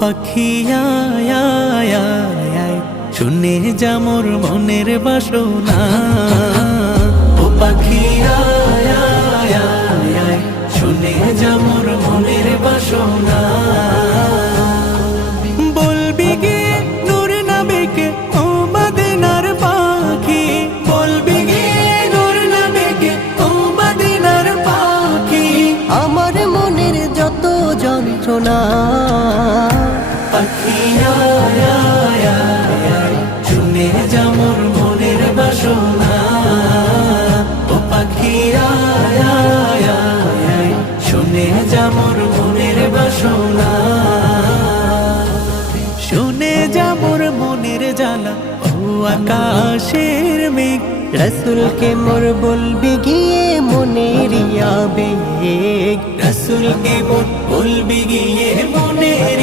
পাখি আয় আয় আয় আয়, শুনে যা মোর মনের বাসনা। ও পাখি আয় আয় আয় আয়, শুনে যা মোর মনের বাসনা। বলবি গিয়ে নূর নবীকে ও মদিনার পাখি, বলবি গিয়ে নূর নবীকে ও মদিনার পাখি। আমার মনের যত যন্ত্রণা, পাখি আয় আয় আয় আয়, শুনে যা মোর মনের বাসনা। ও পাখি আয় আয় আয় আয়, শুনে যা মোর মনের বাসনা। শুনে যা মোর মনের জ্বালা ও আকাশের মেঘ, রসুলকে মোর বলবি গিয়ে মনের আবেগ। রসুলকে মোর বলবি গিয়ে মনের